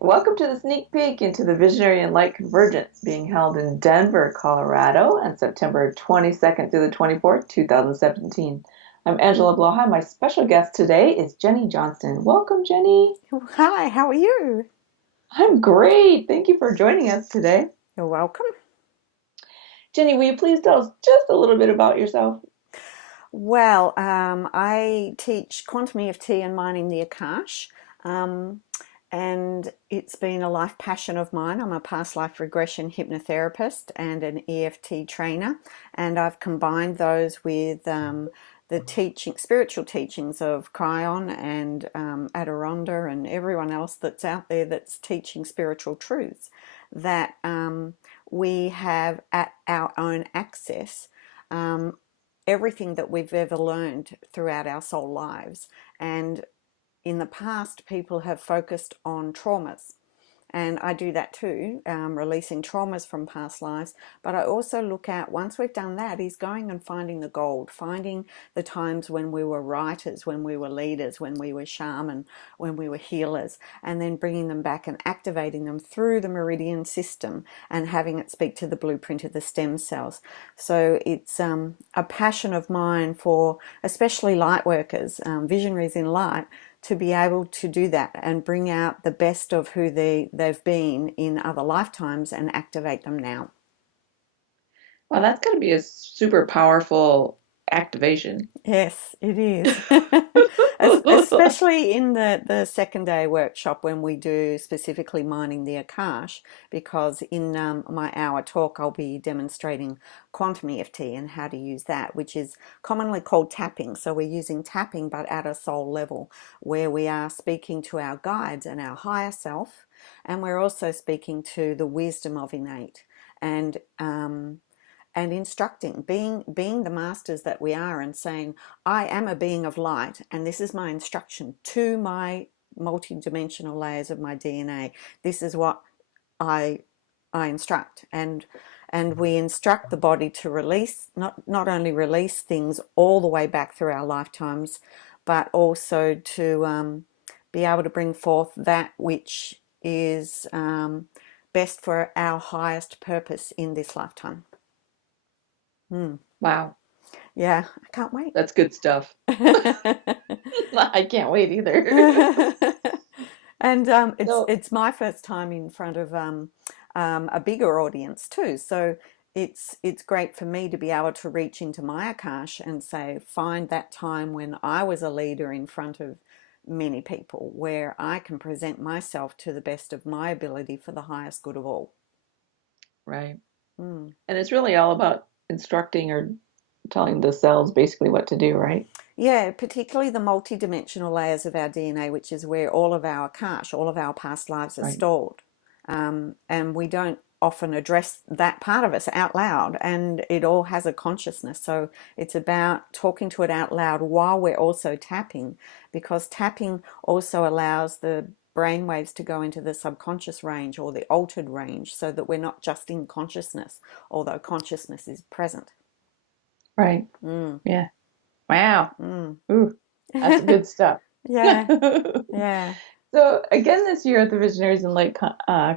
Welcome to the sneak peek into the Visionary and Light Convergence being held in Denver, Colorado on September 22nd through the 24th, 2017. I'm Angela Bloha. My special guest today is Jenny Johnston. Welcome, Jenny. Hi, how are you? I'm great. Thank you for joining us today. You're welcome. Jenny, will you please tell us just a little bit about yourself? I teach quantum EFT and mining the Akash, um, and it's been a life passion of mine. I'm a past life regression hypnotherapist and an EFT trainer, and I've combined those with the spiritual teachings of Cryon and Adironda and everyone else that's out there that's teaching spiritual truths that we have at our own access. Um, Everything that we've ever learned throughout our soul lives. And in the past, people have focused on traumas. And I do that too, releasing traumas from past lives. But I also look at, once we've done that, is going and finding the gold, finding the times when we were writers, when we were leaders, when we were shaman, when we were healers, and then bringing them back and activating them through the meridian system and having it speak to the blueprint of the stem cells. So it's a passion of mine for especially light workers, visionaries in light, to be able to do that and bring out the best of who they've been in other lifetimes and activate them now. Well, that's going to be a super powerful activation. Yes, it is. Especially in the second day workshop when we do specifically mining the Akash, because in my hour talk I'll be demonstrating quantum EFT and how to use that, which is commonly called tapping. So we're using tapping but at a soul level where we are speaking to our guides and our higher self, and we're also speaking to the wisdom of innate and instructing, being the masters that we are, and saying, I am a being of light, and this is my instruction to my multi-dimensional layers of my DNA. This is what I I instruct, and we instruct the body to release, not only release things all the way back through our lifetimes, but also to be able to bring forth that which is best for our highest purpose in this lifetime. Hmm. Wow, Yeah, I can't wait. that's good stuff. I can't wait either. And it's So, it's my first time in front of a bigger audience too. So it's great for me to be able to reach into my Akash and say, find that time when I was a leader in front of many people, where I can present myself to the best of my ability for the highest good of all. right. Mm. And it's really all about instructing or telling the cells basically what to do, right? Yeah, particularly the multi-dimensional layers of our DNA, which is where all of our Akash, all of our past lives are Right. stored. And we don't often address that part of us out loud, and it all has a consciousness. So it's about talking to it out loud while we're also tapping, because tapping also allows the brain waves to go into the subconscious range or the altered range, so that we're not just in consciousness, although consciousness is present. Right. Mm, Yeah. Wow. mm. Ooh, that's good stuff. Yeah, yeah. So again, this year at the Visionaries and Light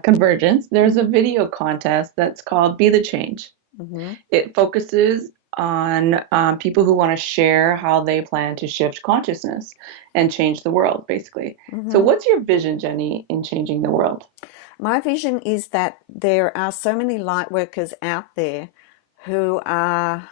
Convergence, there's a video contest that's called Be the Change. Mm-hmm. It focuses on people who want to share how they plan to shift consciousness and change the world, basically. So Mm-hmm. what's your vision, Jenny, in changing the world? My vision is that there are so many light workers out there who are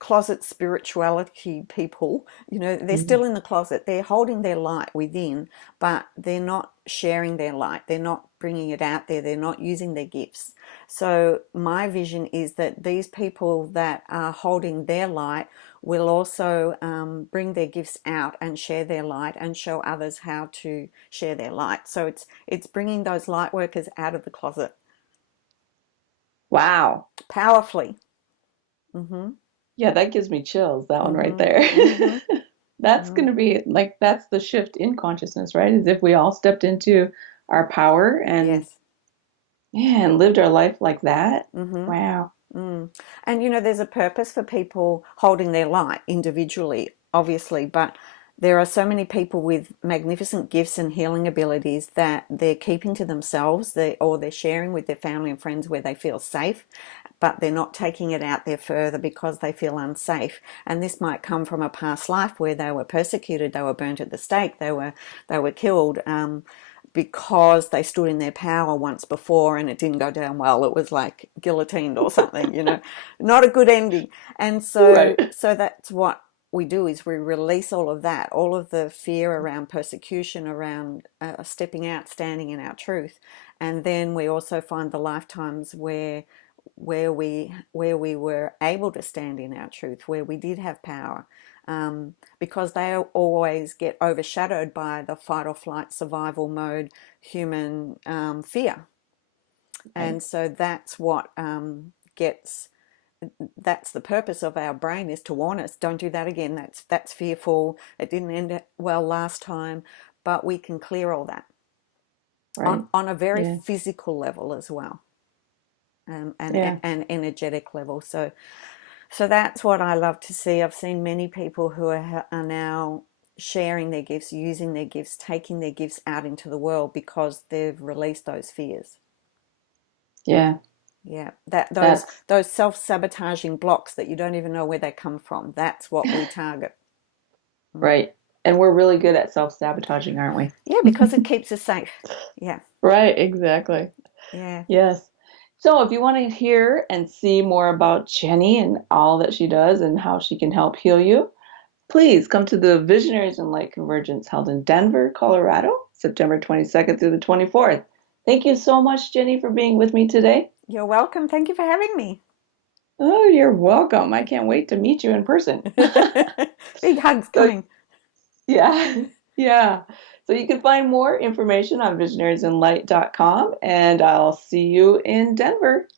closet spirituality people. They're Mhm. still in the closet, they're holding their light within, but they're not sharing their light, they're not bringing it out there, they're not using their gifts. So my vision is that these people that are holding their light will also bring their gifts out and share their light and show others how to share their light. So it's bringing those light workers out of the closet Wow. powerfully. Mm-hmm. Yeah, that gives me chills, that one right Mm-hmm. there. Mm-hmm. That's Mm-hmm. going to be like, that's the shift in consciousness, right? As if we all stepped into our power and, Yes. yeah, and lived our life like that. Mm-hmm. Wow. And there's a purpose for people holding their light individually, obviously, but There are so many people with magnificent gifts and healing abilities that they're keeping to themselves, or they're sharing with their family and friends where they feel safe, but they're not taking it out there further because they feel unsafe. And this might come from a past life where they were persecuted, they were burnt at the stake, they were killed. Because they stood in their power once before and it didn't go down well. It was like guillotined or something, not a good ending. And so, Right. so that's what we do, is we release all of that, all of the fear around persecution, around stepping out, standing in our truth. And then we also find the lifetimes where we were able to stand in our truth, where we did have power, because they always get overshadowed by the fight or flight survival mode human fear. Right. And so that's what gets that's the purpose of our brain, is to warn us, don't do that again, that's fearful, it didn't end well last time. But we can clear all that Right. on a very Yeah. physical level as well, Yeah. and energetic level. So that's what I love to see. I've seen many people who are now sharing their gifts, using their gifts, taking their gifts out into the world because they've released those fears. Yeah. Yeah, that those That's those self-sabotaging blocks that you don't even know where they come from. That's what we target. Mm. right. And we're really good at self-sabotaging, aren't we? Yeah, because it keeps us safe. Yeah, Right, exactly. yeah. Yes. So if you want to hear and see more about Jenny and all that she does and how she can help heal you, please come to the Visionaries and Light Convergence held in Denver, Colorado, September 22nd through the 24th. Thank you so much, Jenny, for being with me today. You're welcome. Thank you for having me. Oh, you're welcome. I can't wait to meet you in person. Big hugs So, coming. yeah, yeah. So you can find more information on visionariesandlight.com, and I'll see you in Denver.